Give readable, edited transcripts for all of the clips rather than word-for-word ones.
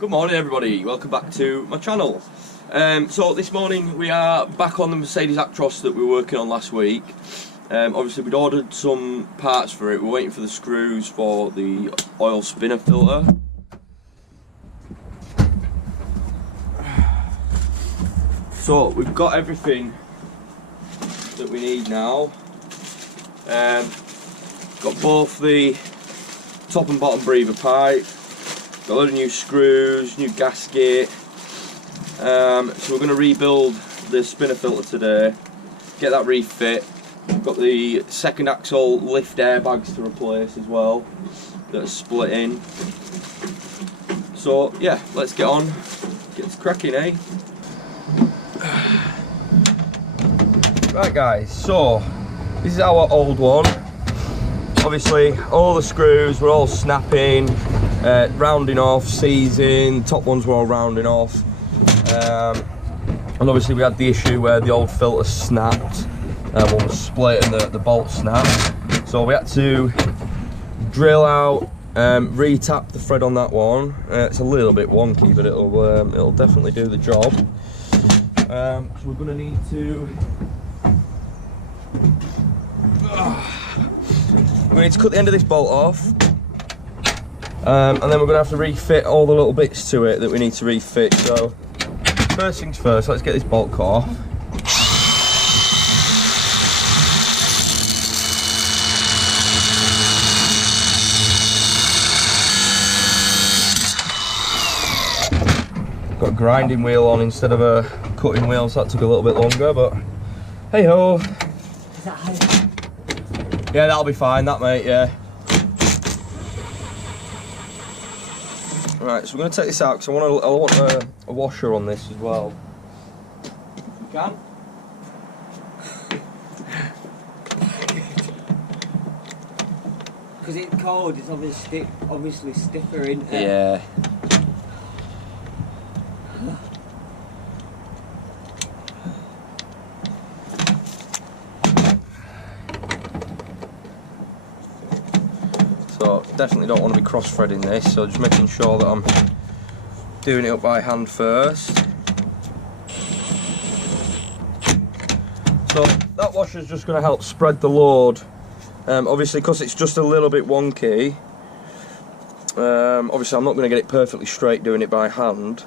Good morning everybody, welcome back to my channel. So this morning we are back on the Mercedes Actros that we were working on last week. Obviously we'd ordered some parts for it, we're waiting for the screws for the oil spinner filter. So we've got everything that we need now. Got both the top and bottom breather pipe. Got a load of new screws, new gasket. So we're going to rebuild the spinner filter today, get that refit. We've got the second axle lift airbags to replace as well, that are split in. So yeah, let's get on, get cracking, eh? Right guys, so this is our old one. Obviously all the screws were all snapping, rounding off, seizing, top ones were all rounding off. And obviously we had the issue where the old filter snapped, one was split and the bolt snapped. So we had to drill out, re-tap the thread on that one. It's a little bit wonky, but it'll definitely do the job. So we're going to need to cut the end of this bolt off, and then we're going to have to refit all the little bits to it that we need to refit. So first things first, let's get this bolt cut off. Got a grinding wheel on instead of a cutting wheel, so that took a little bit longer, but hey ho. Is that high? Yeah, that'll be fine, that mate, yeah. Right, so we're going to take this out because I want a washer on this as well. If we can. Because it's cold, it's obviously stiffer, isn't it? Yeah. So definitely don't want to be cross-threading this, so just making sure that I'm doing it up by hand first. So that washer is just going to help spread the load. Obviously, because it's just a little bit wonky, obviously I'm not going to get it perfectly straight doing it by hand.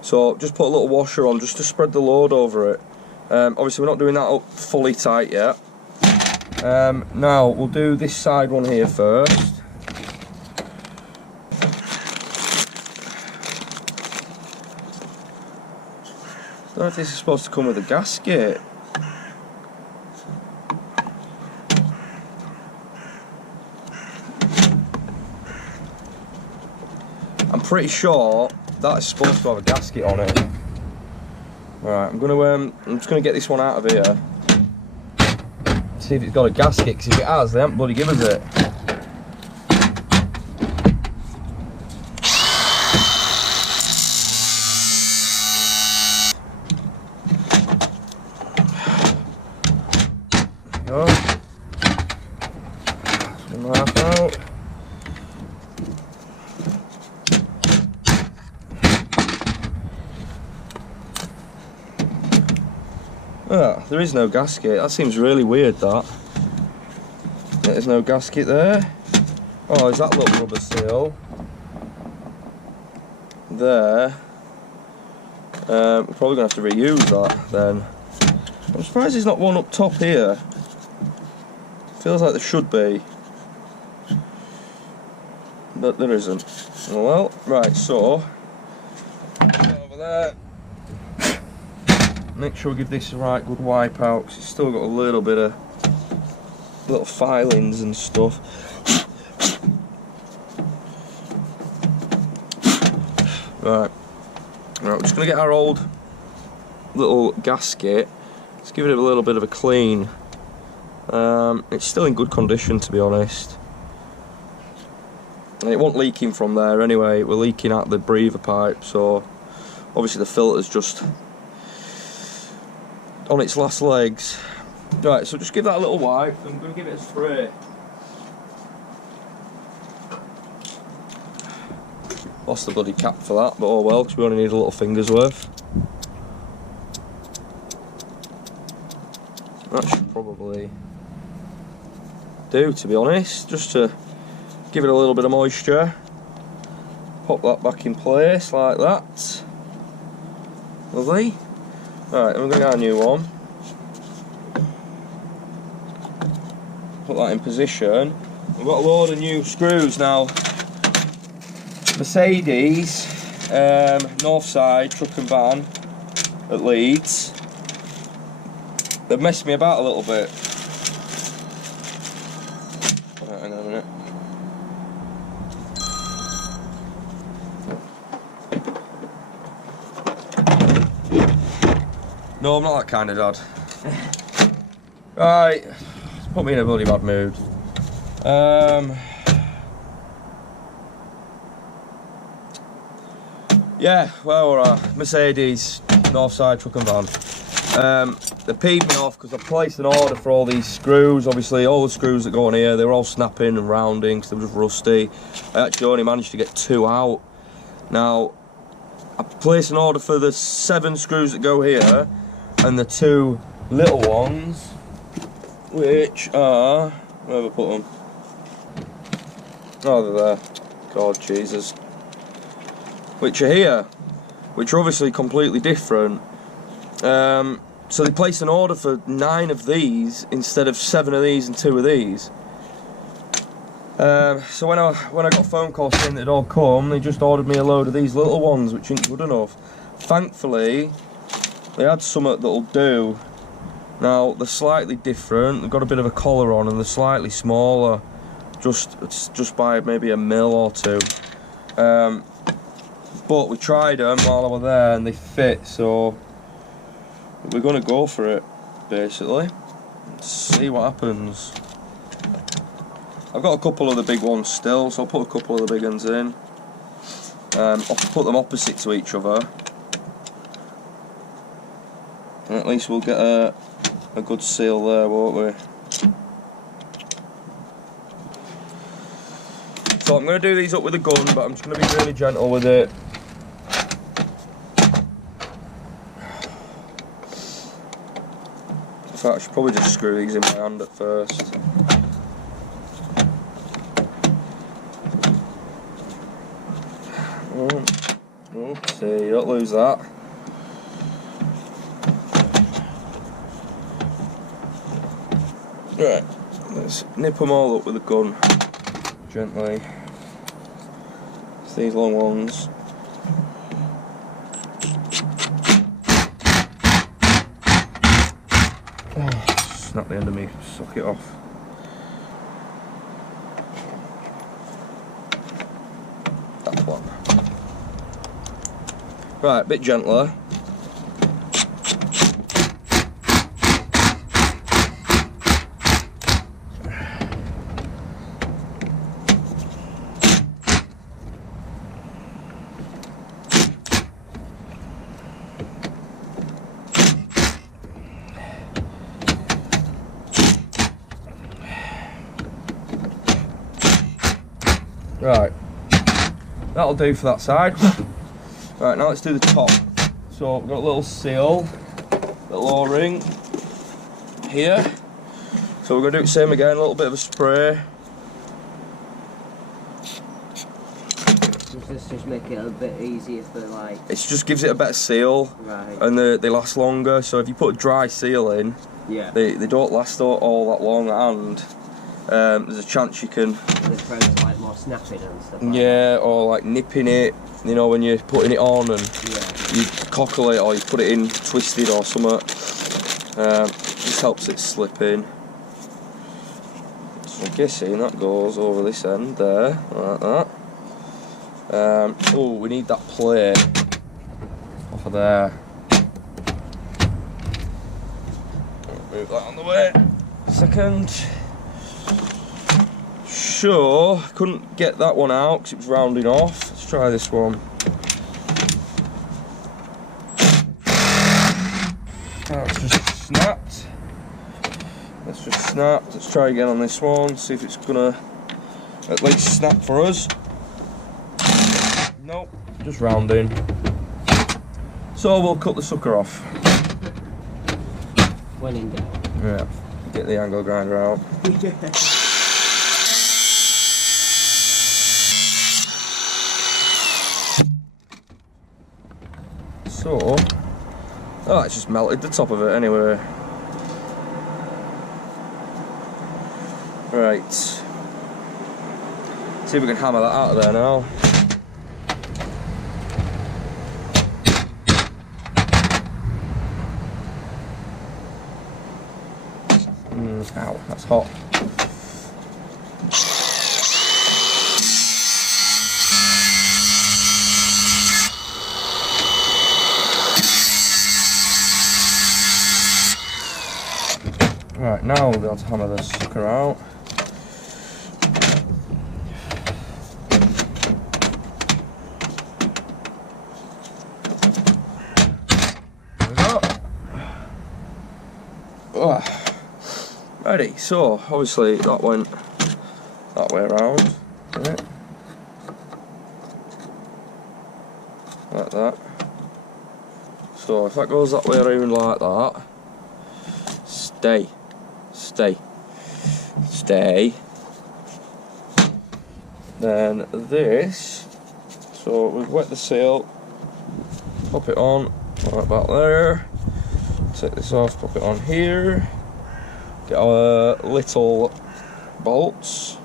So just put a little washer on just to spread the load over it. Obviously we're not doing that up fully tight yet. Now we'll do this side one here first. I don't know if this is supposed to come with a gasket. I'm pretty sure that is supposed to have a gasket on it. Right, I'm just gonna get this one out of here. See if it's got a gasket, because if it has, they haven't bloody given us it. There we go. One half out. Ah, there is no gasket. That seems really weird, that. There's no gasket there. Oh, is that little rubber seal there? We're probably going to have to reuse that then. I'm surprised there's not one up top here. Feels like there should be, but there isn't. Oh well, right, so over there. Make sure we give this a right good wipe out, because it's still got a little bit of little filings and stuff. Right, we're just going to get our old little gasket. Let's give it a little bit of a clean. It's still in good condition, to be honest. And it wasn't leaking from there anyway, we're leaking out the breather pipe, so obviously the filter's just on its last legs. Right, so just give that a little wipe. I'm going to give it a spray. Lost the bloody cap for that, but oh well, because we only need a little finger's worth. That should probably do, to be honest, just to give it a little bit of moisture. Pop that back in place like that. Lovely. Right, we're going to get a new one. Put that in position. We've got a load of new screws now. Mercedes, north side, truck and van at Leeds. They've messed me about a little bit. Right, hang on a minute. No, I'm not that kind of dad. Right, it's put me in a bloody bad mood. Yeah, well, we're at Mercedes, north side, truck and van. They peed me off because I placed an order for all these screws. Obviously, all the screws that go on here, they were all snapping and rounding because they were just rusty. I actually only managed to get 2 out. Now, I placed an order for the 7 screws that go here and the 2 little ones, which are, where have I put them? Oh, they're there. God, Jesus. Which are here, which are obviously completely different. So they placed an order for 9 of these instead of 7 of these and 2 of these. So when I got a phone call saying that it'd all come, they just ordered me a load of these little ones, which ain't good enough. Thankfully, they had something that'll do. Now they're slightly different. They've got a bit of a collar on, and they're slightly smaller, just by maybe a mil or 2. But we tried them while I was there, and they fit. So we're gonna go for it, basically. Let's see what happens. I've got a couple of the big ones still, so I'll put a couple of the big ones in. I'll put them opposite to each other. And at least we'll get a good seal there, won't we? So I'm going to do these up with a gun, but I'm just going to be really gentle with it. In fact, I should probably just screw these in my hand at first. Okay, don't lose that. Right, let's nip them all up with a gun, gently. It's these long ones. Oh, snap the end of me socket off. That's one. Right, a bit gentler. Right, that'll do for that side. Right, now let's do the top. So we've got a little seal, little O-ring here. So we're going to do the same again, a little bit of a spray. Does this just make it a bit easier for like... It just gives it a better seal, right. And they last longer. So if you put a dry seal in, yeah, they don't last all that long, and there's a chance you can... They're prone to like more snapping and stuff like yeah, that. or like nipping it, you know, when you're putting it on and yeah. you cockle it or you put it in twisted or something. Just helps it slip in. So I'm guessing that goes over this end there, like that. Oh, we need that plate off of there. Move that on the way. Second. Sure, couldn't get that one out because it was rounding off. Let's try this one. That's just snapped. That's just snapped. Let's try again on this one, see if it's gonna at least snap for us. Nope, just rounding. So we'll cut the sucker off. When in doubt. Yeah, get the angle grinder out. So, oh, it's just melted the top of it anyway. Right. See if we can hammer that out of there now. Ow, that's hot. Right, now we'll be able to hammer the sucker out. There we go. Oh. Ready, so obviously that went that way around, right? Like that. So if that goes that way around like that, stay. Then this, so we've wet the seal, pop it on right about there, take this off, pop it on here, get our little bolts.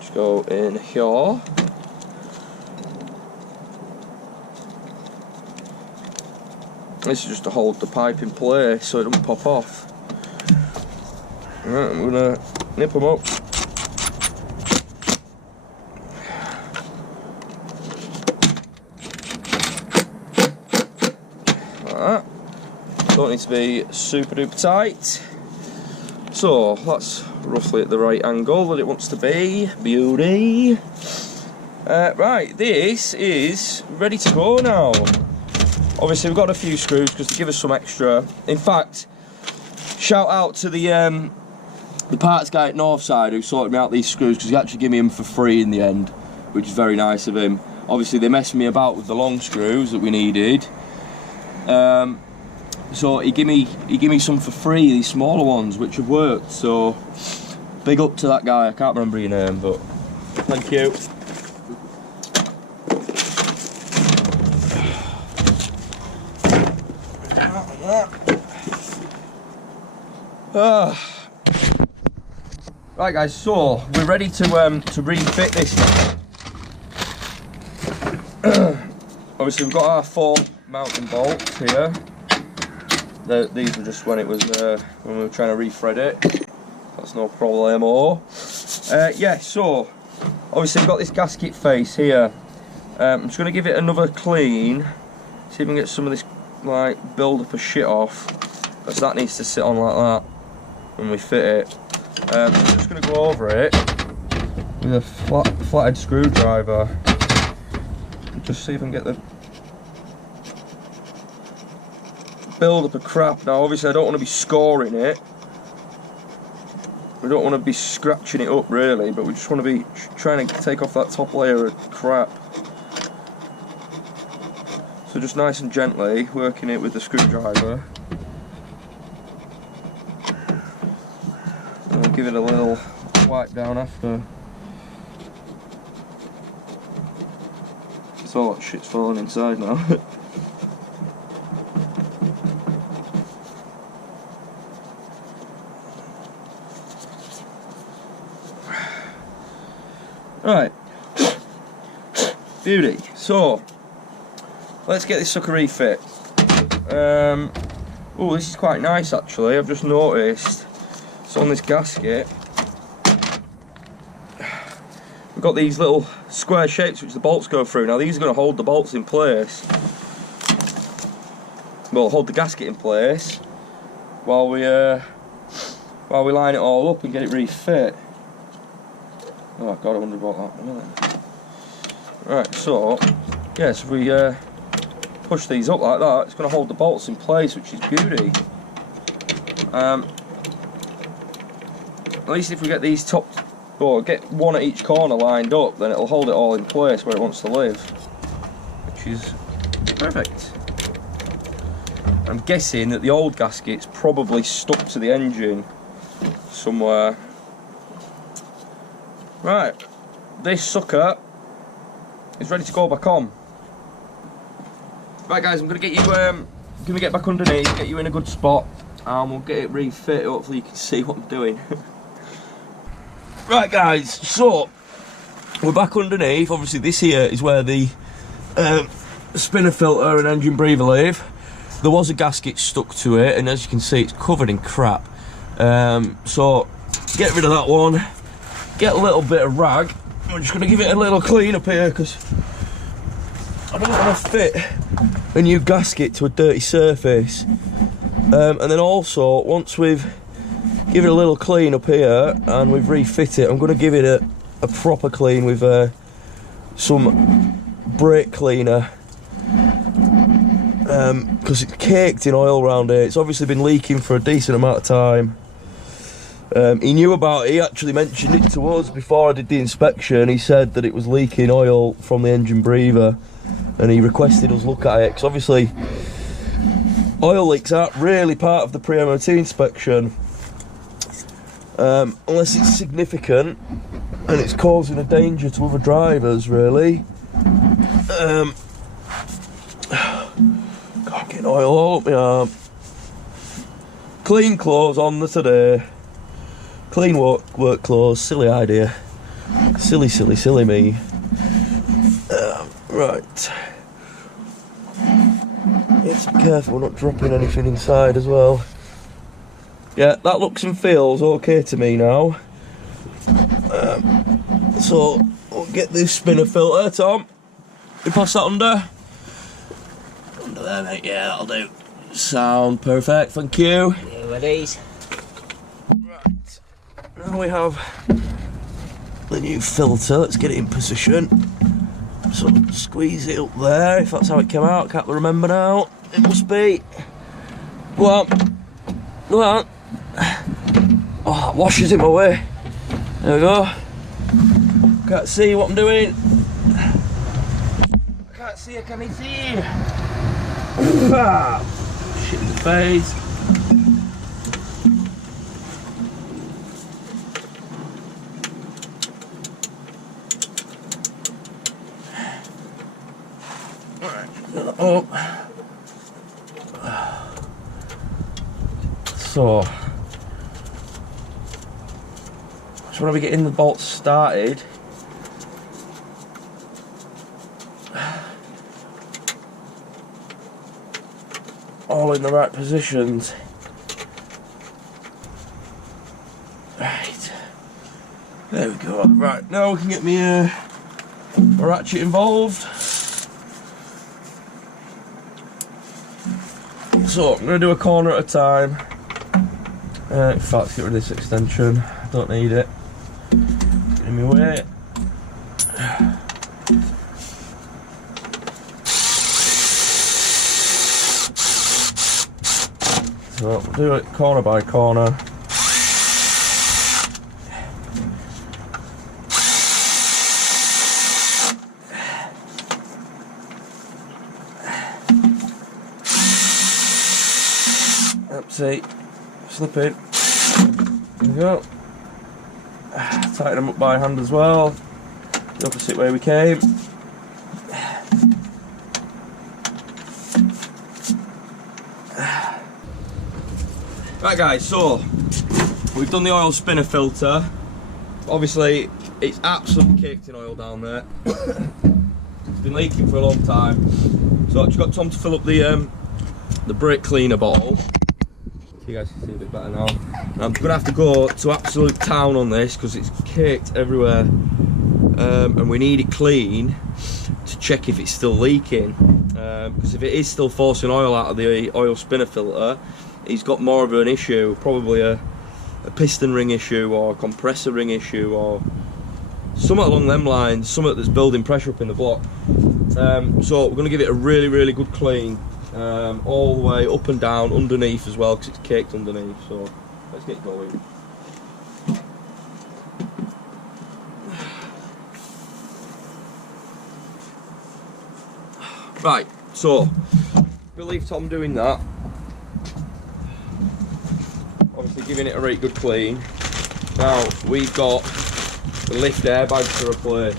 Just go in here. This is just to hold the pipe in place so it doesn't pop off. Right, I'm gonna nip them up. Like that. Don't need to be super duper tight. So that's roughly at the right angle that it wants to be. Beauty. Right, this is ready to go now. Obviously we've got a few screws because they give us some extra. In fact, shout out to the parts guy at Northside who sorted me out these screws, because he actually gave me them for free in the end, which is very nice of him. Obviously they messed me about with the long screws that we needed, so he gave me some for free, these smaller ones, which have worked. So big up to that guy. I can't remember your name, but thank you. Right guys, so we're ready to refit this now. Obviously we've got our 4 mounting bolts here. These were just when it was when we were trying to refred it. That's no problemo. Yeah, so obviously we've got this gasket face here. I'm just going to give it another clean, see if we can get some of this like build up of shit off, because that needs to sit on like that when we fit it. I'm just going to go over it with a flathead screwdriver and just see if I can get the build up of crap. Now obviously I don't want to be scoring it, we don't want to be scratching it up really, but we just want to be trying to take off that top layer of crap. So just nice and gently working it with the screwdriver. And we'll give it a little wipe down after. It's all that shit's falling inside now. Right. Beauty. So let's get this sucker refit. Oh, this is quite nice actually. I've just noticed it's on this gasket. We've got these little square shapes which the bolts go through. Now these are going to hold the bolts in place. Well, hold the gasket in place while we line it all up and get it refit. Oh god, I wonder about that. Right, so yes, if we push these up like that, it's going to hold the bolts in place, which is beauty. at least if we get these top, or get one at each corner lined up, then it'll hold it all in place where it wants to live, which is perfect. I'm guessing that the old gasket's probably stuck to the engine somewhere. Right, this sucker is ready to go back on. Right guys, I'm gonna get you, gonna get back underneath, get you in a good spot, and we'll get it refit. Hopefully you can see what I'm doing. Right guys, so we're back underneath. Obviously this here is where the spinner filter and engine breather live. There was a gasket stuck to it, and as you can see it's covered in crap. So get rid of that one, get a little bit of rag. I'm just going to give it a little clean up here because I don't want to fit a new gasket to a dirty surface. And then also, once we've given it a little clean up here and we've refit it, I'm going to give it a proper clean with some brake cleaner. Because it's caked in oil around here. It's obviously been leaking for a decent amount of time. He knew about it, he actually mentioned it to us before I did the inspection. He said that it was leaking oil from the engine breather and he requested us look at it, because obviously oil leaks aren't really part of the pre-MOT inspection unless it's significant and it's causing a danger to other drivers, really. God, getting oil all up my arm. Clean clothes on the today. Clean work clothes. Silly idea. Silly me. Right. You have to be careful we're not dropping anything inside as well. Yeah, that looks and feels okay to me now. So we'll get this spinner filter, Tom. You pass that under? Under there, mate. Yeah, that'll do. Sound perfect, thank you. There it is. Right. Now we have the new filter. Let's get it in position. So squeeze it up there, if that's how it came out. Can't remember now. It must be. Go on. Go on. Oh, that washes in my way. There we go. Can't see what I'm doing. I can't see, can I see? Ah, shit in the face. Alright, so when we getting the bolts started, all in the right positions. Right, there we go. Right, now we can get me my ratchet involved. So I'm going to do a corner at a time. In fact, let's get rid of this extension. I don't need it. Get in my way. So we'll do it corner by corner. See, slip in. There we go. Tighten them up by hand as well. The opposite way we came. Right guys, so we've done the oil spinner filter. Obviously it's absolutely caked in oil down there. It's been leaking for a long time. So I've just got Tom to fill up the brake cleaner bottle. You guys can see a bit better now. I'm going to have to go to absolute town on this because it's caked everywhere, and we need it clean to check if it's still leaking, because if it is still forcing oil out of the oil spinner filter, he's got more of an issue, probably a piston ring issue or a compressor ring issue or something along them lines, something that's building pressure up in the block. So we're going to give it a really good clean. All the way up and down, underneath as well, because it's caked underneath. So let's get going. Right, so we'll leave Tom doing that. Obviously giving it a right good clean. Now we've got the lift airbags to replace.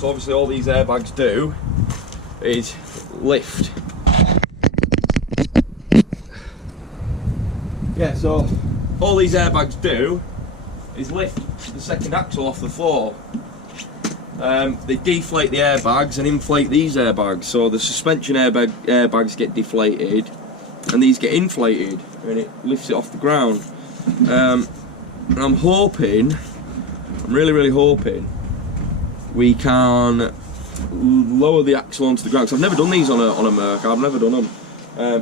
So obviously all these airbags do is lift. Yeah, so all these airbags do is lift the second axle off the floor. They deflate the airbags and inflate these airbags, so the suspension airbags get deflated and these get inflated and it lifts it off the ground. And I'm hoping, I'm really hoping we can lower the axle onto the ground, because I've never done these on a Merc, I've never done them.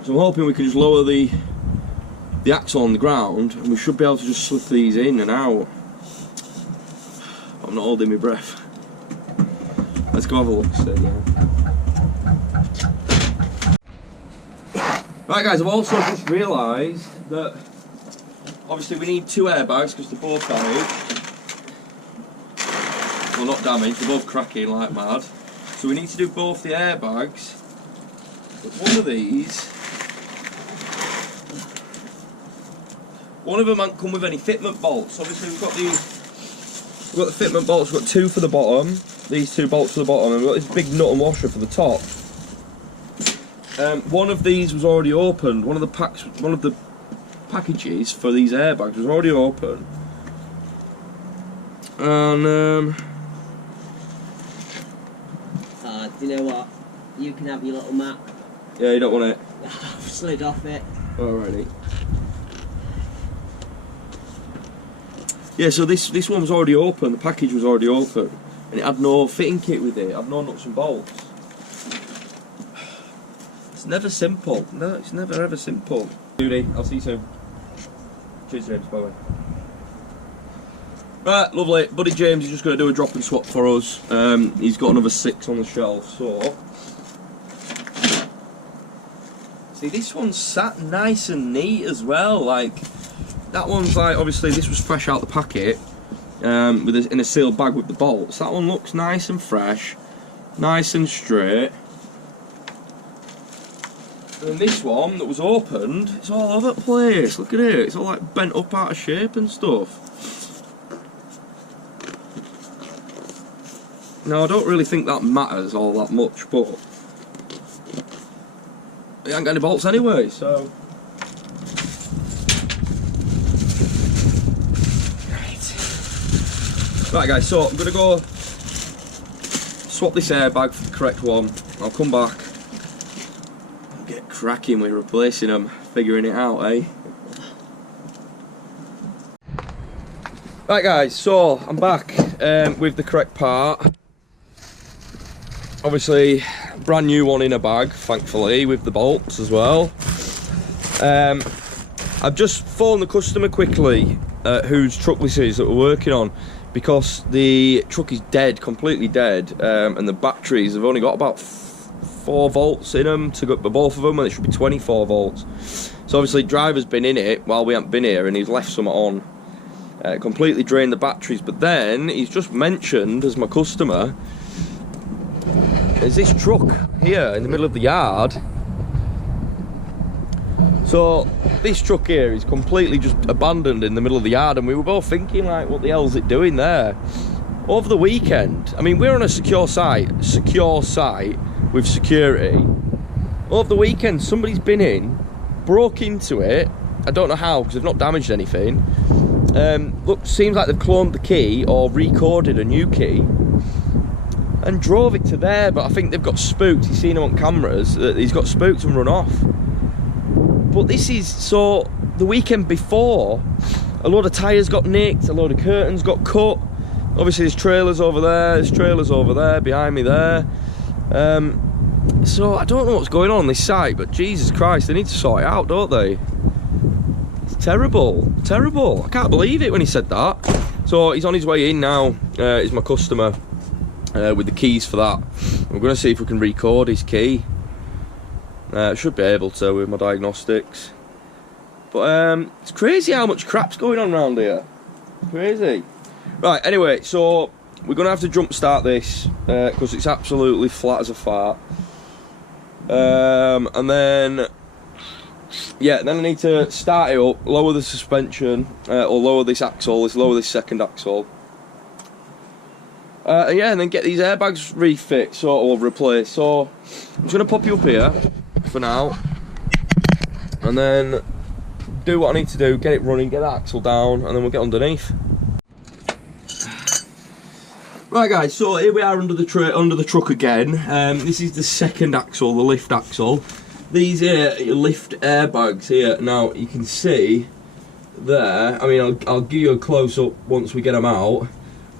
So I'm hoping we can just lower the axle on the ground and we should be able to just slip these in and out. I'm not holding my breath. Let's go have a look. Right guys, I've also just realised that obviously we need 2 airbags because they're both damaged. Well, not damaged, they're both cracking like mad. So we need to do both the airbags. But one of them hasn't come with any fitment bolts. Obviously we've got the fitment bolts, we've got 2 for the bottom, these 2 bolts for the bottom, and we've got this big nut and washer for the top. One of these was already opened, one of the packages for these airbags was already open. And do you know what? You can have your little map. Yeah, you don't want it? I've slid off it. Alrighty. Yeah, so this one was already open, the package was already open, and it had no fitting kit with it, it had no nuts and bolts. It's never simple, no, it's never ever simple. Judy, I'll see you soon. Cheers James, bye bye. Right, lovely, buddy James is just going to do a drop and swap for us. He's got another 6 on the shelf, so... See, this one's sat nice and neat as well, like... That one's like, obviously this was fresh out the packet, in a sealed bag with the bolts. That one looks nice and fresh, nice and straight. And then this one that was opened, it's all over the place, look at it, it's all like bent up out of shape and stuff. Now I don't really think that matters all that much, but it ain't got any bolts anyway, so... Right guys, so I'm going to go swap this airbag for the correct one. I'll come back and get cracking with replacing them, figuring it out, eh? Right guys, so I'm back with the correct part. Obviously, brand new one in a bag, thankfully, with the bolts as well. I've just phoned the customer quickly whose truck this is that we're working on, because the truck is dead, completely dead, and the batteries have only got about 4 volts in them to go for both of them, and it should be 24 volts. So obviously driver's been in it while we haven't been here and he's left some on, completely drained the batteries. But then he's just mentioned, as my customer, there's this truck here in the middle of the yard. So this truck here is completely just abandoned in the middle of the yard, and we were both thinking, like, what the hell's it doing there? Over the weekend, I mean, we're on a secure site with security. Over the weekend, somebody's been in, broke into it. I don't know how, because they've not damaged anything. Look, seems like they've cloned the key or recorded a new key and drove it to there, but I think they've got spooked. He's seen them on cameras. He's got spooked and run off. But this is, so the weekend before, a load of tyres got nicked, a load of curtains got cut. Obviously there's trailers over there, behind me there. So I don't know what's going on this site, but Jesus Christ, they need to sort it out, don't they? It's terrible, terrible. I can't believe it when he said that. So he's on his way in now, he's my customer, with the keys for that. We're going to see if we can record his key. Should be able to with my diagnostics. But it's crazy how much crap's going on around here. Crazy. Right, anyway, so we're going to have to jump start this because it's absolutely flat as a fart. And then, yeah, then I need to start it up, lower the suspension, or lower this axle, lower this second axle. Yeah, and then get these airbags refit, or replaced. So I'm just going to pop you up here for now, and then do what I need to do, get it running, get that axle down, and then we'll get underneath. Right guys, so here we are under the truck again. This is the second axle, the lift axle. These here lift airbags here. Now you can see there, I mean I'll give you a close up once we get them out,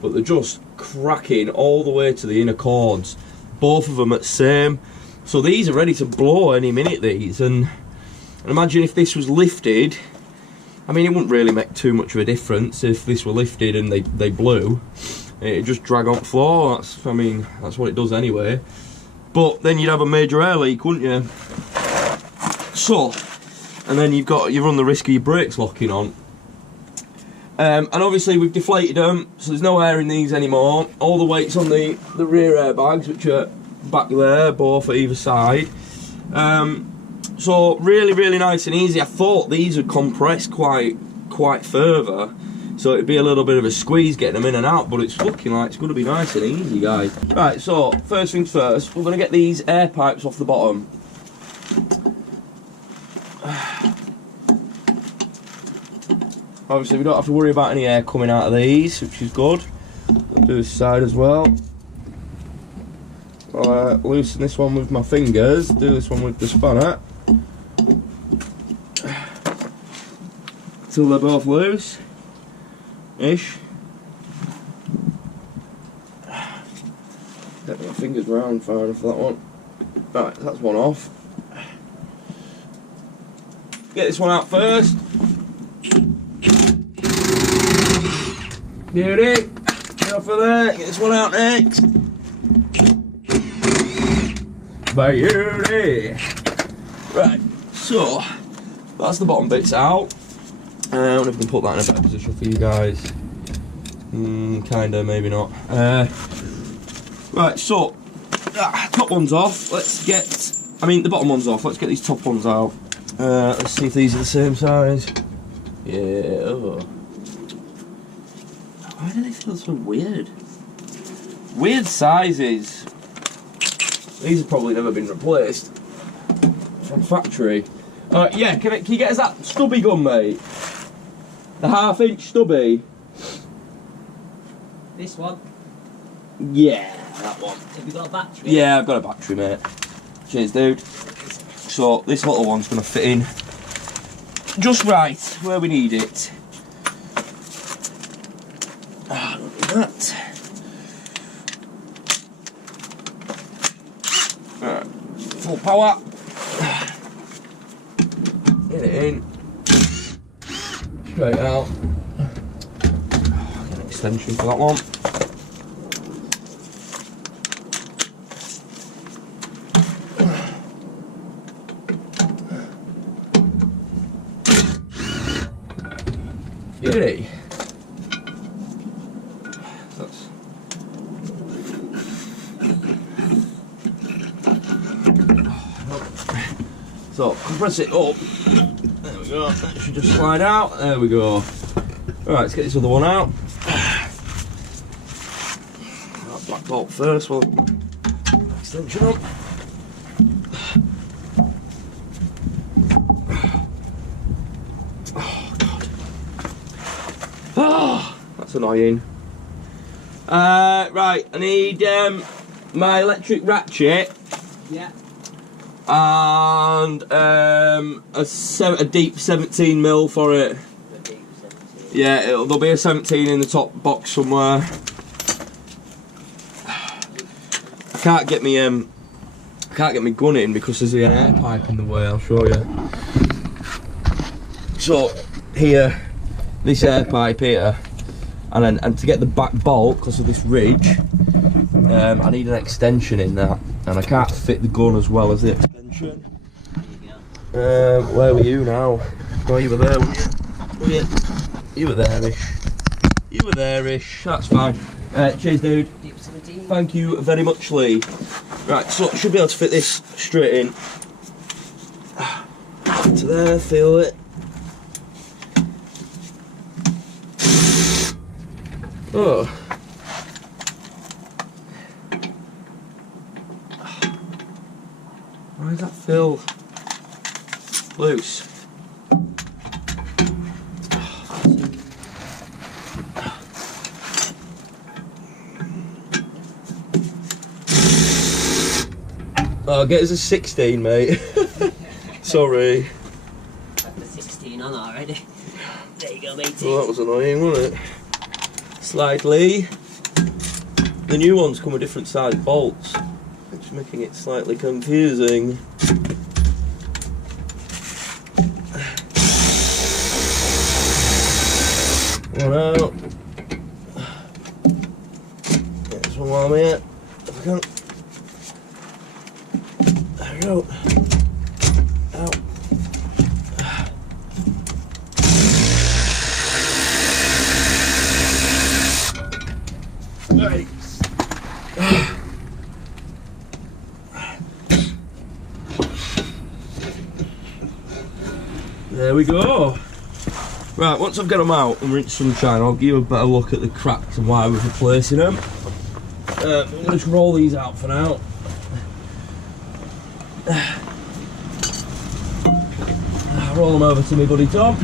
but they're just cracking all the way to the inner cords. Both of them at the same. So these are ready to blow any minute, these, and imagine if this was lifted. I mean, it wouldn't really make too much of a difference if this were lifted and they blew. It'd just drag on the floor. I mean, that's what it does anyway. But then you'd have a major air leak, wouldn't you? So, and then you run the risk of your brakes locking on. And obviously we've deflated them, so there's no air in these anymore. All the weight's on the rear airbags, which are back there, both at either side. So really nice and easy. I thought these would compress quite further, so it'd be a little bit of a squeeze getting them in and out, but it's looking like it's going to be nice and easy, guys. Right, so first things first, we're going to get these air pipes off the bottom. Obviously we don't have to worry about any air coming out of these, which is good. I'll do this side as well. I'll loosen this one with my fingers, do this one with the spanner. Till they're both loose ish. Get my fingers round far enough for that one. Right, that's one off. Get this one out first. Beauty. Get off of there. Get this one out next. Beauty. Right, so that's the bottom bits out. I wonder if I can put that in a better position for you guys. Kinda, maybe not. Right, so top one's off. Let's get, I mean the bottom one's off. Let's get these top ones out. Let's see if these are the same size. Yeah. Oh. Why do they feel so weird? Weird sizes. These have probably never been replaced from factory. Yeah, can you get us that stubby gun, mate? The 1/2 inch stubby. This one? Yeah, that one. Have you got a battery? Yeah, I've got a battery, mate. Cheers, dude. So this little one's going to fit in just right where we need it. Look at that. Right, full power. Get it in. Straight out. Get an extension for that one. Beauty. So compress it up. There we go. That should just slide out. There we go. Right, let's get this other one out. That black bolt first. Well, extension up. Oh god. Oh, that's annoying. Right, I need my electric ratchet. Yeah. And a deep 17mm for it. Yeah, there'll be a 17 in the top box somewhere. I can't get me gun in because there's an air pipe in the way. I'll show you. So here, this air pipe here, and to get the back bolt because of this ridge, I need an extension in that, and I can't fit the gun as well as the extension. Where were you now? Oh, you were there, weren't you? You were there-ish. You were there-ish, that's fine. Cheers, dude. Thank you very much, Lee. Right, so I should be able to fit this straight in. To there, feel it. Oh. Why does that feel loose? Oh, get us a 16, mate. Sorry. Got the 16 on already. There you go, matey. Well, that was annoying, wasn't it? Slightly. The new ones come with different size bolts, which is making it slightly confusing. One out. There's one while I'm here. If I can. There we go. Out. Right. There we go. Right, once I've got them out and rinsed sunshine, I'll give you a better look at the cracks and why we're replacing them. I'm going to just roll these out for now. Roll them over to me buddy Tom.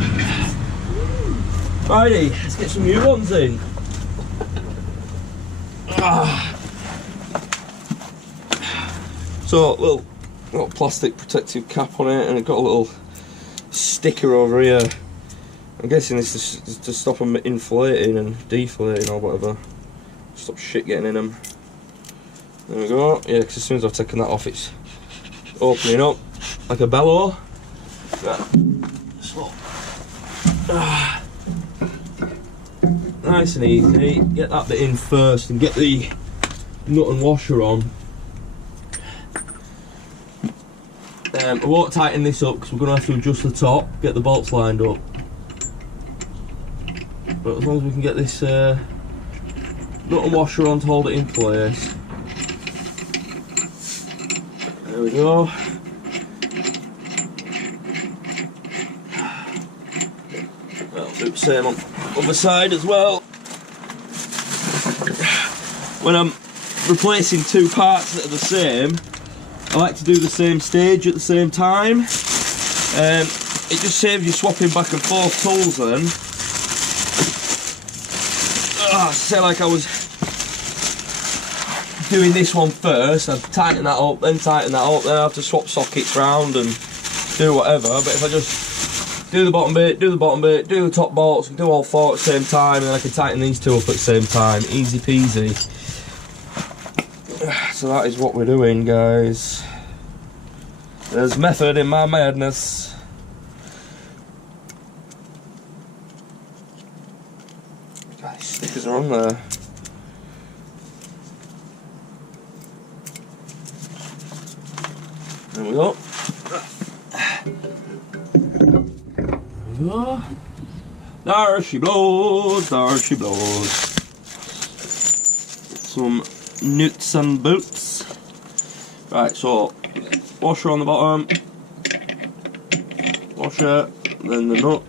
Righty, let's get some new ones in. So, little plastic protective cap on it, and it's got a little sticker over here. I'm guessing this is to stop them inflating and deflating or whatever. Stop shit getting in them. There we go. Yeah, because as soon as I've taken that off, it's opening up like a bellow. Right. So, nice and easy. Get that bit in first and get the nut and washer on. I won't tighten this up because we're going to have to adjust the top, get the bolts lined up. But as long as we can get this nut and washer on to hold it in place. There we go. Well, do the same on the other side as well. When I'm replacing two parts that are the same, I like to do the same stage at the same time. It just saves you swapping back and forth tools then. Say like I was doing this one first, I'd tighten that up, then tighten that up, then I have to swap sockets round and do whatever. But if I just do the bottom bit, do the bottom bit, do the top bolts, and do all four at the same time, and then I can tighten these two up at the same time, easy peasy. So that is what we're doing, guys. There's method in my madness. Guys, stickers are on there. There we go. There we go. There she blows, there she blows. Some nuts and bolts. Right, so washer on the bottom, washer, then the nut.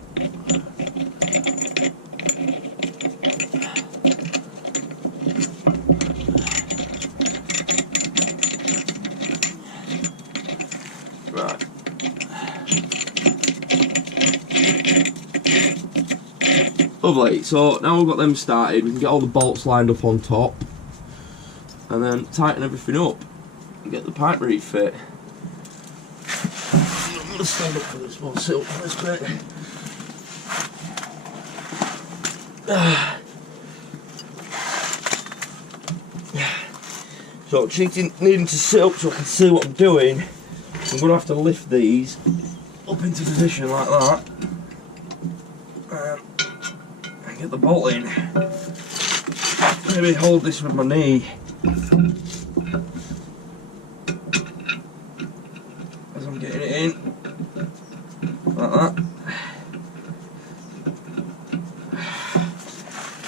Right. Lovely, so now we've got them started, we can get all the bolts lined up on top and then tighten everything up and get the pipe refit. I'm going to stand up for this one, sit up for this bit. So needing to sit up so I can see what I'm doing, I'm going to have to lift these up into position like that and get the bolt in. Maybe hold this with my knee as I'm getting it in, like that.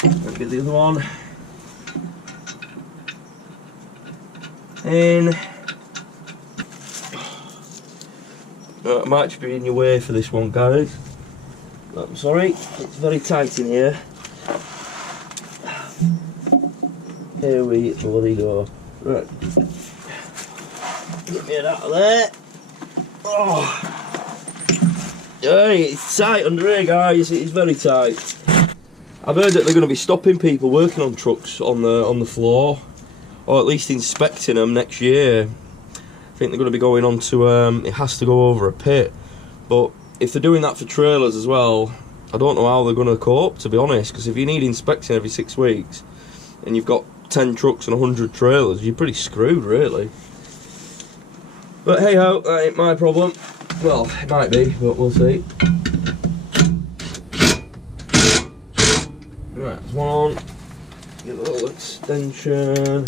And get the other one in. I might just be in your way for this one, guys. I'm sorry, it's very tight in here. Here we bloody go. Right. Get me out of there. Oh. Hey, it's tight under here, guys. It's very tight. I've heard that they're going to be stopping people working on trucks on the floor, or at least inspecting them next year. I think they're going to be going on to it has to go over a pit. But if they're doing that for trailers as well, I don't know how they're going to cope, to be honest. Because if you need inspecting every 6 weeks, and you've got 10 trucks and 100 trailers, you're pretty screwed, really. But hey ho, that ain't my problem. Well, it might be, but we'll see. Right, there's one on. Get a little extension.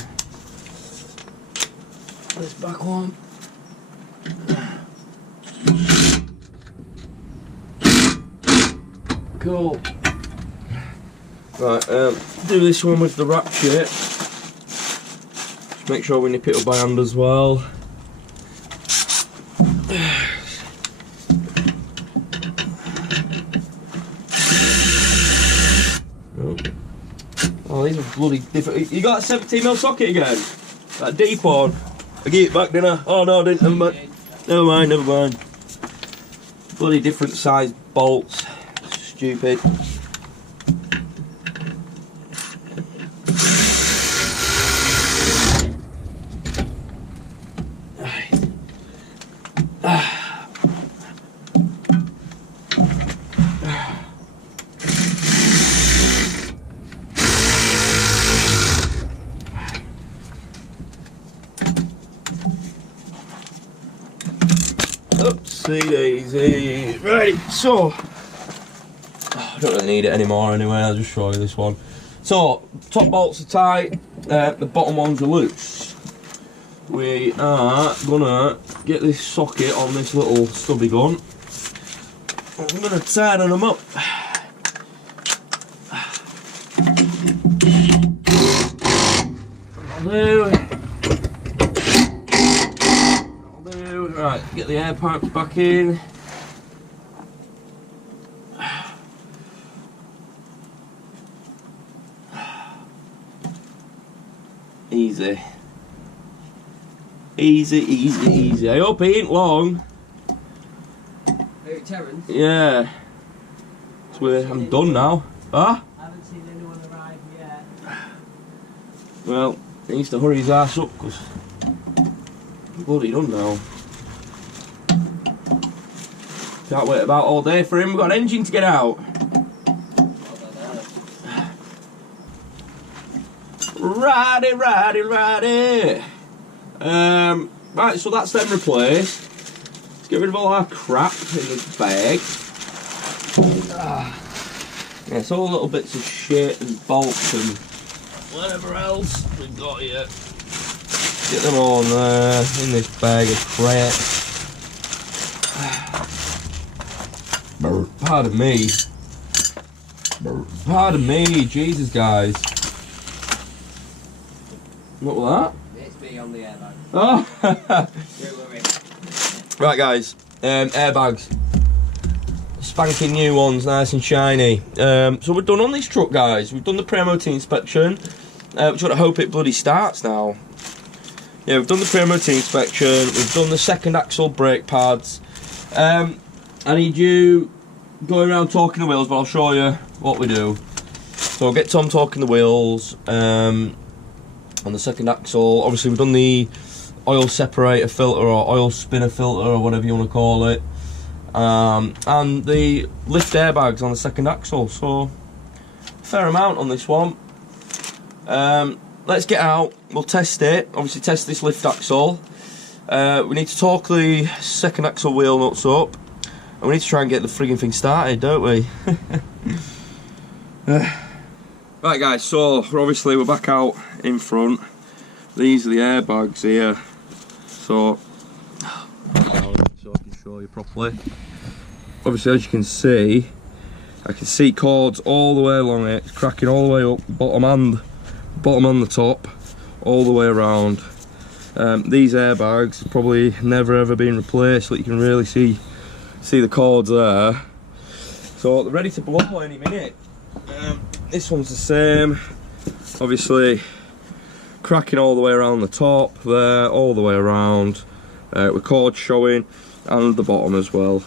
This back one. Cool. Right, do this one with the ratchet. Just make sure we nip it up by hand as well. Oh, these are bloody different. You got a 17mm socket again? That deep one? I gave it back, didn't I? Oh no, I didn't. Never mind. Never mind, never mind. Bloody different size bolts. Stupid. Oopsie daisy. Right, so I don't really need it anymore anyway, I'll just show you this one. So, top bolts are tight, the bottom ones are loose. We are gonna get this socket on this little stubby gun. I'm gonna tighten them up. I'll do. Right, get the air pipes back in. Easy. Easy, easy, easy. I hope it ain't long. Terrence? Yeah. I'm done now. Huh? I haven't seen anyone arrive yet. Well, he needs to hurry his ass up because he's bloody done now. Can't wait about all day for him. We've got an engine to get out. Righty, righty, righty. Right, so that's them replaced. Let's get rid of all our crap in the bag. Yeah, it's all little bits of shit and bolts and whatever else we've got here. Get them all in this bag of crap. Pardon me. Pardon me, Jesus, guys. What was that? It's me on the airbag. Oh! Don't worry. Right, guys. Airbags. Spanking new ones, nice and shiny. So we're done on this truck, guys. We've done the pre-MOT inspection. We've got to hope it bloody starts now. Yeah, we've done the pre-MOT inspection. We've done the second axle brake pads. I need you going around talking the wheels, but I'll show you what we do. So I'll get Tom talking the wheels on the second axle. Obviously we've done the oil separator filter or oil spinner filter or whatever you want to call it, and the lift airbags on the second axle. So fair amount on this one. Let's get out, we'll test it, obviously test this lift axle. We need to torque the second axle wheel nuts up. And we need to try and get the frigging thing started, don't we? Right, guys, so we're back out in front. These are the airbags here. So I can show you properly. Obviously, as you can see, I can see cords all the way along it, it's cracking all the way up, bottom and the top, all the way around. These airbags have probably never ever been replaced, so you can really see the cords there. So they're ready to blow any minute. This one's the same, obviously cracking all the way around the top there, all the way around, with cords showing, and the bottom as well.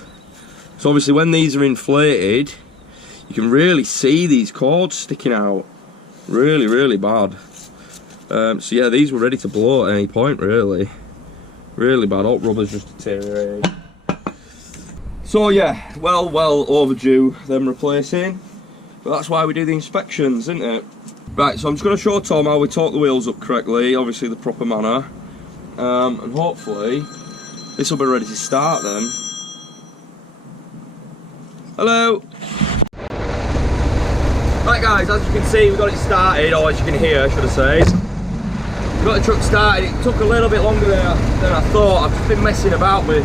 So obviously when these are inflated, you can really see these cords sticking out, really bad. So yeah, these were ready to blow at any point, really bad. Alt rubber's just deteriorating. So yeah, well overdue them replacing, but that's why we do the inspections, isn't it? Right, so I'm just going to show Tom how we torque the wheels up correctly, obviously the proper manner, and hopefully this will be ready to start then. Hello! Right guys, as you can see, we got it started, or as you can hear, should I say. We got the truck started. It took a little bit longer than I thought. I've just been messing about with,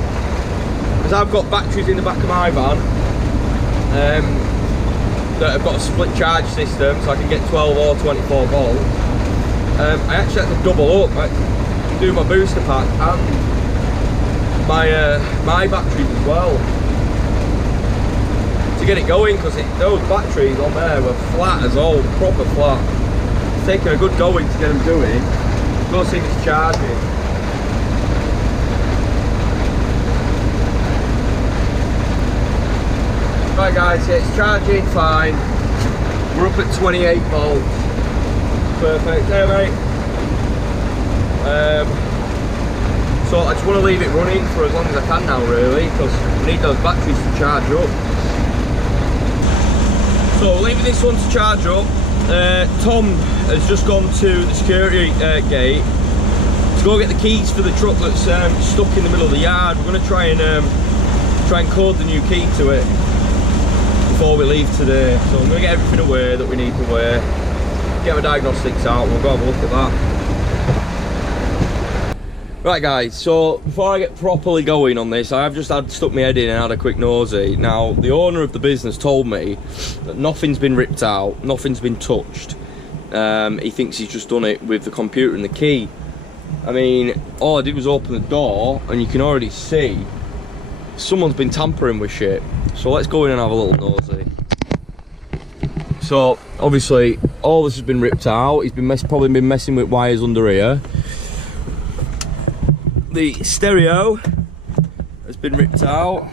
because I've got batteries in the back of my van that have got a split charge system, so I can get 12 or 24 volts. I actually had to double up, do my booster pack and my batteries as well to get it going, because those batteries on there were flat as all, proper flat. It's taken a good going to get them doing. Go see if it's charging. Right guys, yeah, it's charging fine. We're up at 28 volts. Perfect. There, mate. So I just want to leave it running for as long as I can now, really, because we need those batteries to charge up. So leaving this one to charge up. Tom has just gone to the security gate to go get the keys for the truck that's stuck in the middle of the yard. We're going to try and code the new key to it before we leave today. So I'm going to get everything away that we need to wear, get my diagnostics out, we'll go have a look at that. Right guys, so before I get properly going on this, I have just stuck my head in and had a quick nosy. Now, the owner of the business told me that nothing's been ripped out, nothing's been touched. He thinks he's just done it with the computer and the key. I mean, all I did was open the door and you can already see someone's been tampering with shit. So let's go in and have a little nosy. So, obviously, all this has been ripped out. He's been probably been messing with wires under here. The stereo has been ripped out.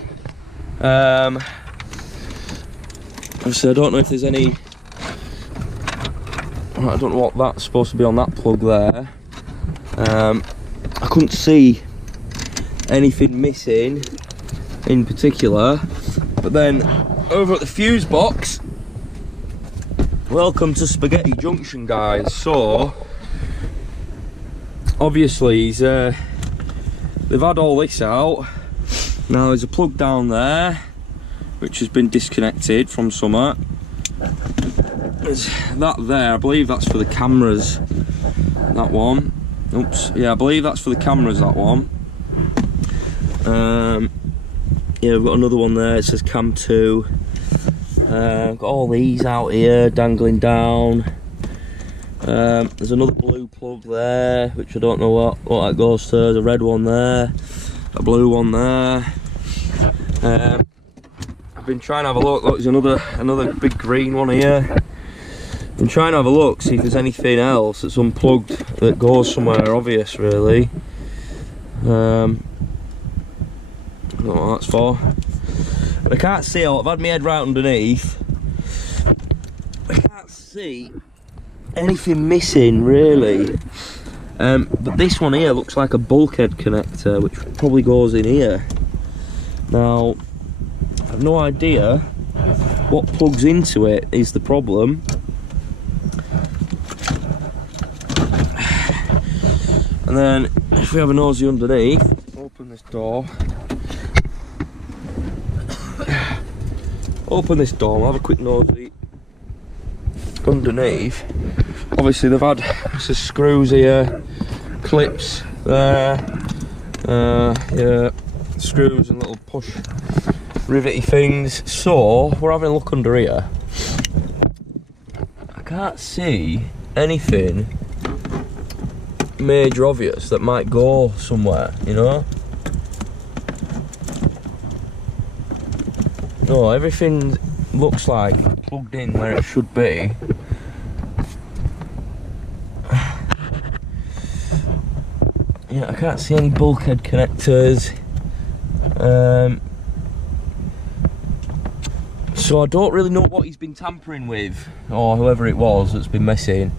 Obviously, I don't know if there's any. I don't know what that's supposed to be on that plug there. I couldn't see anything missing in particular, but then over at the fuse box, welcome to Spaghetti Junction, guys. So obviously he's they've had all this out. Now there's a plug down there which has been disconnected from somewhere. There's that there, I believe that's for the cameras, that one. Oops, yeah, I believe that's for the cameras, that one. Yeah, we've got another one there, it says cam 2. Got all these out here dangling down. There's another blue plug there, which I don't know what that goes to. There's a red one there, a blue one there. I've been trying to have a look. Look, there's another big green one here. I'm trying to have a look, see if there's anything else that's unplugged that goes somewhere obvious, really. I don't know what that's for. But I can't see. I've had my head right underneath. I can't see anything missing, really. But this one here looks like a bulkhead connector, which probably goes in here. Now, I have no idea what plugs into it is the problem. And then, if we have a nosy underneath, open this door. Open this door, we'll have a quick nosy underneath. Obviously they've had some screws here, clips there, yeah, screws and little push rivety things. So we're having a look under here. I can't see anything major obvious that might go somewhere, you know? No, everything looks like plugged in where it should be. Yeah, I can't see any bulkhead connectors. So I don't really know what he's been tampering with, or whoever it was that's been messing.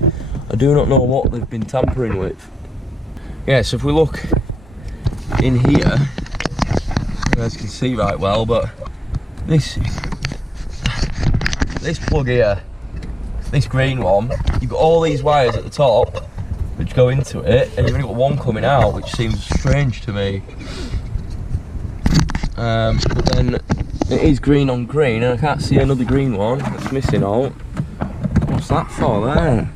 I do not know what they've been tampering with. Yeah, so if we look in here, you guys can see right well, but this plug here, this green one, you've got all these wires at the top which go into it, and you've only got one coming out, which seems strange to me. But then it is green on green, and I can't see another green one that's missing out. What's that for there?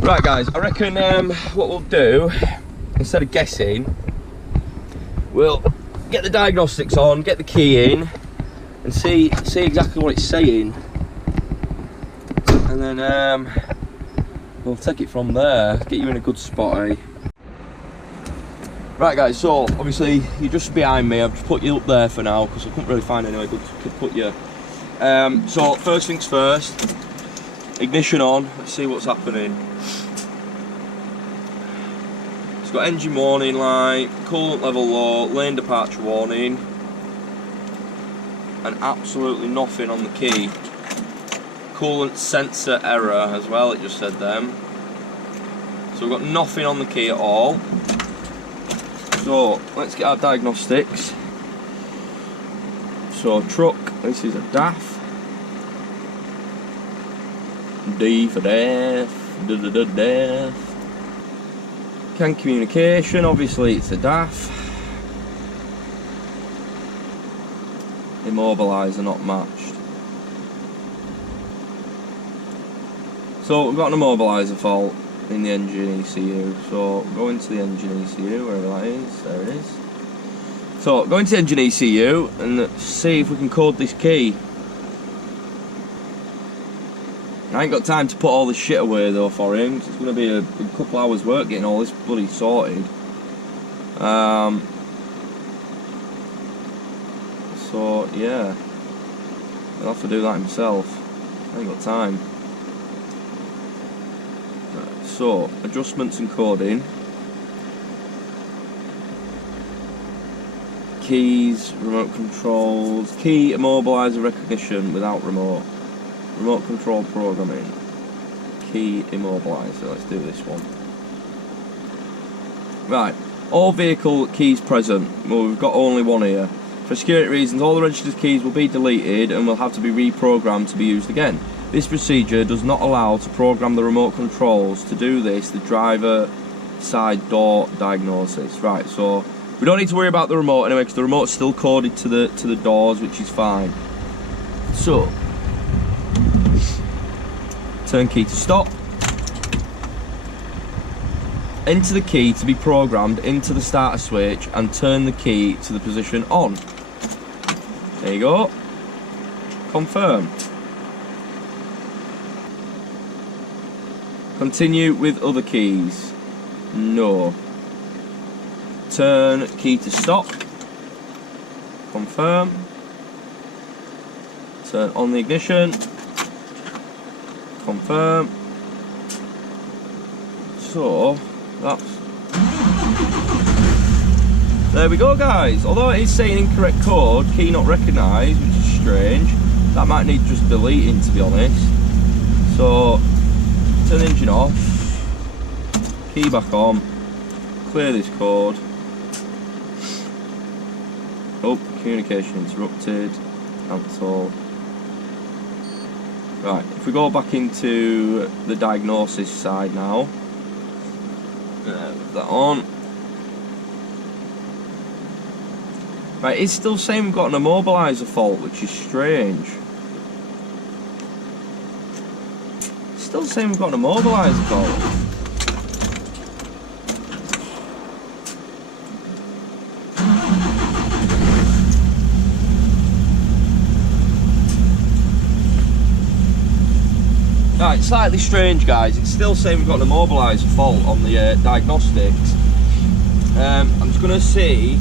Right guys, I reckon what we'll do, instead of guessing, we'll get the diagnostics on, get the key in, and see exactly what it's saying. And then we'll take it from there, get you in a good spot, eh? Right guys, so obviously you're just behind me. I've just put you up there for now because I couldn't really find anywhere good to put you. So first things first, ignition on, let's see what's happening. It's got engine warning light, coolant level low, lane departure warning, and absolutely nothing on the key. Coolant sensor error as well, it just said them. So we've got nothing on the key at all. So let's get our diagnostics. So truck, this is a DAF. D for DAF, DAF. CAN communication, obviously it's a DAF. Immobiliser not matched. So we've got an immobiliser fault in the engine ECU, so go into the engine ECU, wherever that is, there it is. So go into the engine ECU and see if we can code this key. I ain't got time to put all this shit away though for him, it's going to be a couple hours work getting all this bloody sorted. So yeah, I'll have to do that himself, I ain't got time. So, adjustments and coding. Keys, remote controls. Key immobiliser recognition without remote. Remote control programming. Key immobiliser. Let's do this one. Right. All vehicle keys present. Well, we've got only one here. For security reasons, all the registered keys will be deleted and will have to be reprogrammed to be used again. This procedure does not allow to program the remote controls. To do this, the driver side door diagnosis. Right, so we don't need to worry about the remote anyway because the remote's still coded to the doors, which is fine. So, turn key to stop. Enter the key to be programmed into the starter switch and turn the key to the position on. There you go. Confirm. Continue with other keys. No. Turn key to stop. Confirm. Turn on the ignition. Confirm. So, that's... There we go guys. Although it is saying incorrect code, key not recognised, which is strange. That might need just deleting to be honest. So, turn the engine off, key back on, clear this code. Oh, communication interrupted, cancel. Right, if we go back into the diagnosis side now, put that on. Right, it's still saying we've got an immobiliser fault, which is strange. Still saying we've got an immobiliser fault. Right, slightly strange, guys. It's still saying we've got an immobiliser fault on the Diagnostics. I'm just going to see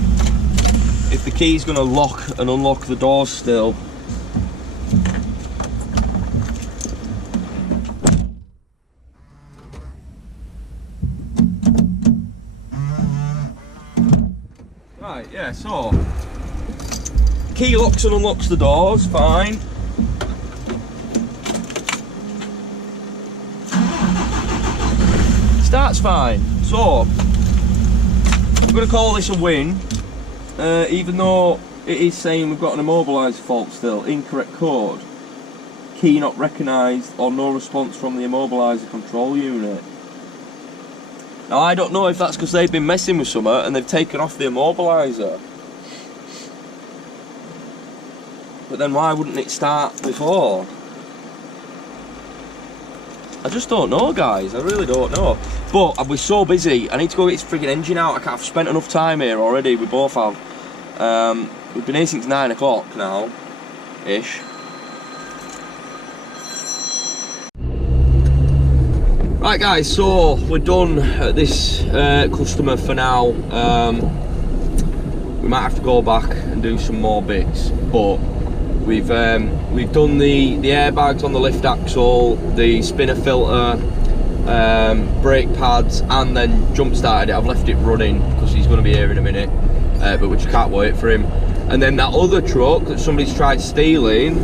if the key's going to lock and unlock the doors still. Right, yeah, so key locks and unlocks the doors, fine. Starts fine. So I'm going to call this a win, even though it is saying we've got an immobiliser fault still. Incorrect code. Key not recognised or no response from the immobiliser control unit. Now I don't know if that's because they've been messing with something and they've taken off the immobiliser. But then why wouldn't it start before? I just don't know, guys. I really don't know. But I've been so busy. I need to go get this frigging engine out. I've spent enough time here already. We both have. We've been here since 9 o'clock now, ish. Right, guys. So we're done at this customer for now. We might have to go back and do some more bits, but we've done the airbags on the lift axle, the spinner filter, brake pads, and then jump started it. I've left it running because he's going to be here in a minute, but we just can't wait for him. And then that other truck that somebody's tried stealing,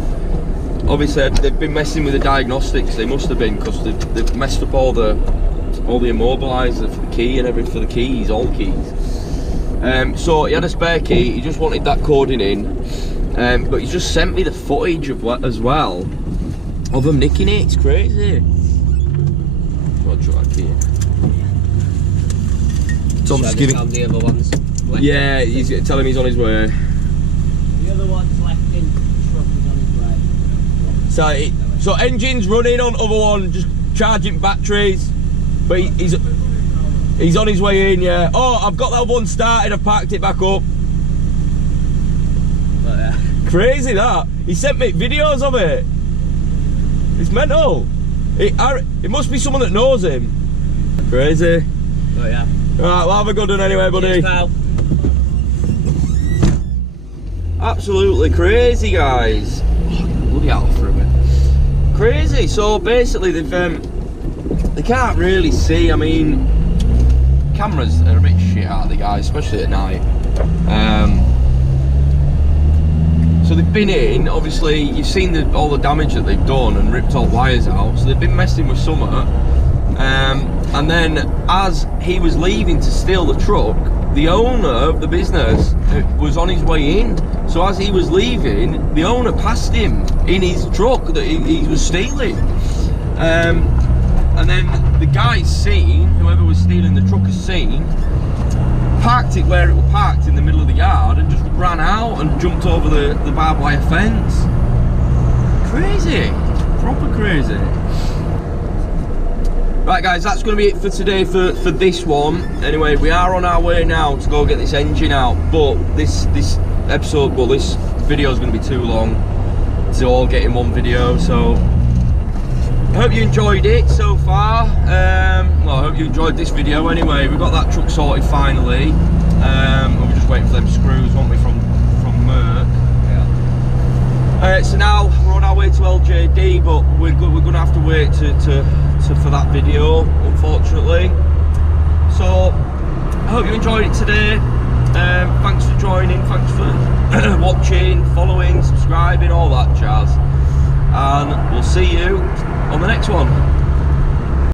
obviously they've been messing with the diagnostics. They must have been, because they've messed up all the immobiliser for the key and everything, for the keys, all the keys. So he had a spare key. He just wanted that coding in. But he just sent me the footage of what as well of them nicking it. It's crazy. Tom's giving the other ones. Yeah, he's telling me he's on his way. The other one's left in truck is on his way. So engine's running on other one, just charging batteries. But he's on his way in. Yeah. Oh, I've got that one started. I've parked it back up. Crazy that. He sent me videos of it. It's mental. It must be someone that knows him. Crazy. Oh yeah. Alright, well have a good one anyway, buddy. Cheers, pal. Absolutely crazy, guys. Oh, bloody hell for a bit. Crazy. So basically they can't really see. I mean, cameras are a bit shit, aren't they, guys? Especially at night. So they've been in, obviously you've seen all the damage that they've done and ripped all wires out, so they've been messing with something. And then as he was leaving to steal the truck, the owner of the business was on his way in. So as he was leaving, the owner passed him in his truck that he was stealing. And then the guy's seen, whoever was stealing the truck has seen, parked it where it was parked in the middle of the yard and just ran out and jumped over the barbed wire fence. Crazy, proper crazy. Right, guys, that's going to be it for today for this one. Anyway, we are on our way now to go get this engine out, but this episode, well, this video is going to be too long to all get in one video. So I hope you enjoyed it so far. Well, I hope you enjoyed this video anyway. We got that truck sorted finally. And we're just waiting for them screws, weren't we, from Merc. Yeah. So now we're on our way to LJD, but we're going to have to wait for that video, unfortunately. So I hope you enjoyed it today. Thanks for joining, thanks for watching, following, subscribing, all that jazz. And we'll see you on the next one.